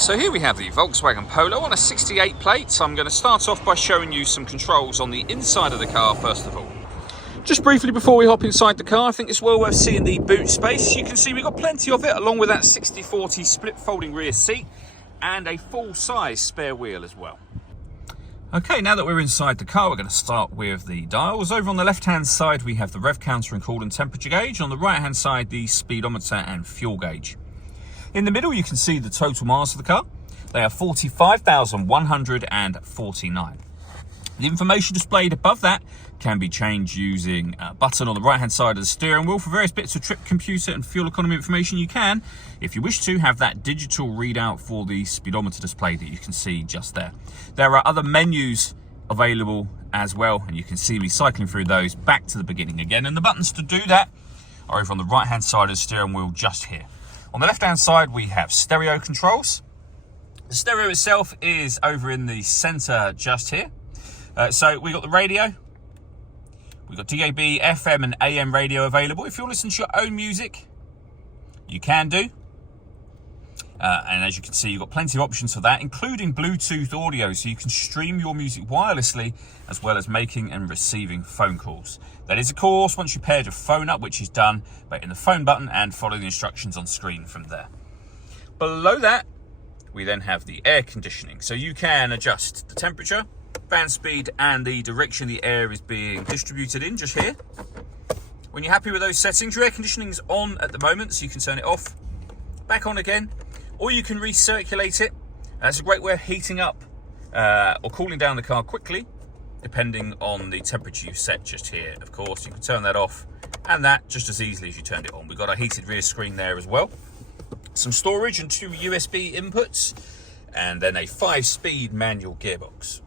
So here we have the Volkswagen Polo on a 68 plate. So I'm going to start off by showing you some controls on the inside of the car first of all. Just briefly before we hop inside the car, I think it's well worth seeing the boot space. You can see we've got plenty of it, along with that 60/40 split folding rear seat and a full-size spare wheel as well. Okay, now that we're inside the car, we're going to start with the dials. Over on the left-hand side, we have the rev counter and coolant temperature gauge. On the right-hand side, the speedometer and fuel gauge. In the middle, you can see the total miles of the car. They are 45,149. The information displayed above that can be changed using a button on the right-hand side of the steering wheel. For various bits of trip computer and fuel economy information, you can, if you wish to, have that digital readout for the speedometer display that you can see just there. There are other menus available as well, and you can see me cycling through those back to the beginning again. And the buttons to do that are over on the right-hand side of the steering wheel just here. On the left-hand side, we have stereo controls. The stereo itself is over in the center just here. So we've got the radio. We've got DAB, FM and AM radio available. If you're listening to your own music, you can do. And as you can see, you've got plenty of options for that, including Bluetooth audio, so you can stream your music wirelessly, as well as making and receiving phone calls. That is, of course, once you paired your phone up, which is done by hitting the phone button and follow the instructions on screen from there. Below that, we then have the air conditioning. So you can adjust the temperature, fan speed, and the direction the air is being distributed in just here. When you're happy with those settings, your air conditioning is on at the moment, so you can turn it off, back on again, or you can recirculate it. That's a great way of heating up or cooling down the car quickly, depending on the temperature you set just here. Of course, you can turn that off and that just as easily as you turned it on. We've got a heated rear screen there as well. Some storage and 2 USB inputs, and then a 5-speed manual gearbox.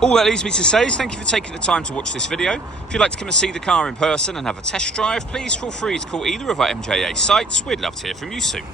All that leaves me to say is thank you for taking the time to watch this video. If you'd like to come and see the car in person and have a test drive, please feel free to call either of our MJA sites. We'd love to hear from you soon.